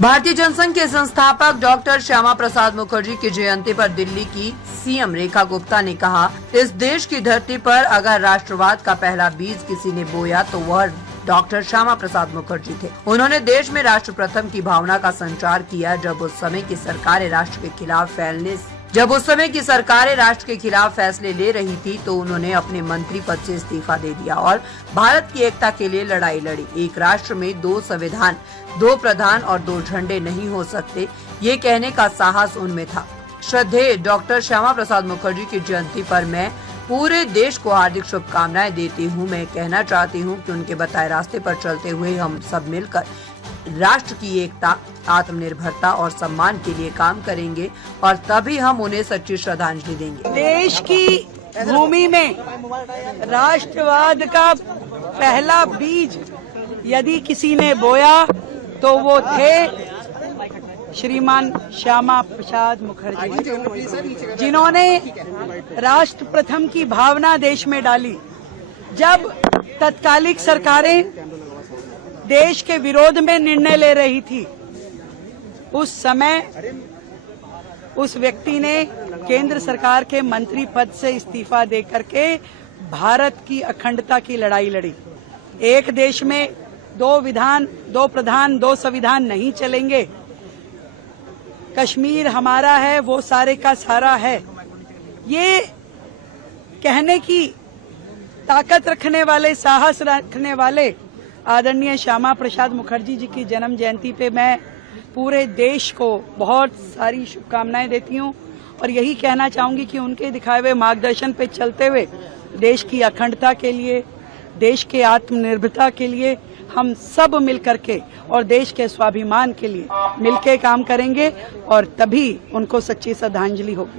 भारतीय जनसंघ के संस्थापक डॉक्टर श्यामा प्रसाद मुखर्जी की जयंती पर दिल्ली की सीएम रेखा गुप्ता ने कहा, इस देश की धरती पर अगर राष्ट्रवाद का पहला बीज किसी ने बोया तो वह डॉक्टर श्यामा प्रसाद मुखर्जी थे। उन्होंने देश में राष्ट्र प्रथम की भावना का संचार किया। जब उस समय की सरकारें राष्ट्र के खिलाफ फैसले ले रही थी तो उन्होंने अपने मंत्री पद से इस्तीफा दे दिया और भारत की एकता के लिए लड़ाई लड़ी। एक राष्ट्र में 2 संविधान, 2 प्रधान और 2 झंडे नहीं हो सकते, ये कहने का साहस उनमें था। श्रद्धेय डॉक्टर श्यामा प्रसाद मुखर्जी की जयंती पर मैं पूरे देश को हार्दिक शुभकामनाएं देती हूं। मैं कहना चाहती हूं कि उनके बताए रास्ते पर चलते हुए हम सब मिलकर राष्ट्र की एकता, आत्मनिर्भरता और सम्मान के लिए काम करेंगे और तभी हम उन्हें सच्ची श्रद्धांजलि देंगे। देश की भूमि में राष्ट्रवाद का पहला बीज यदि किसी ने बोया तो वो थे श्रीमान श्यामा प्रसाद मुखर्जी, जिन्होंने राष्ट्र प्रथम की भावना देश में डाली। जब तत्कालिक सरकारें देश के विरोध में निर्णय ले रही थी, उस समय उस व्यक्ति ने केंद्र सरकार के मंत्री पद से इस्तीफा देकर के भारत की अखंडता की लड़ाई लड़ी। एक देश में 2 विधान, 2 प्रधान, 2 संविधान नहीं चलेंगे। कश्मीर हमारा है, वो सारे का सारा है। ये कहने की ताकत रखने वाले, साहस रखने वाले आदरणीय श्यामा प्रसाद मुखर्जी जी की जन्म जयंती पे मैं पूरे देश को बहुत सारी शुभकामनाएं देती हूं और यही कहना चाहूंगी कि उनके दिखाए हुए मार्गदर्शन पे चलते हुए देश की अखंडता के लिए, देश के आत्मनिर्भरता के लिए हम सब मिलकर के और देश के स्वाभिमान के लिए मिलकर काम करेंगे और तभी उनको सच्ची श्रद्धांजलि होगी।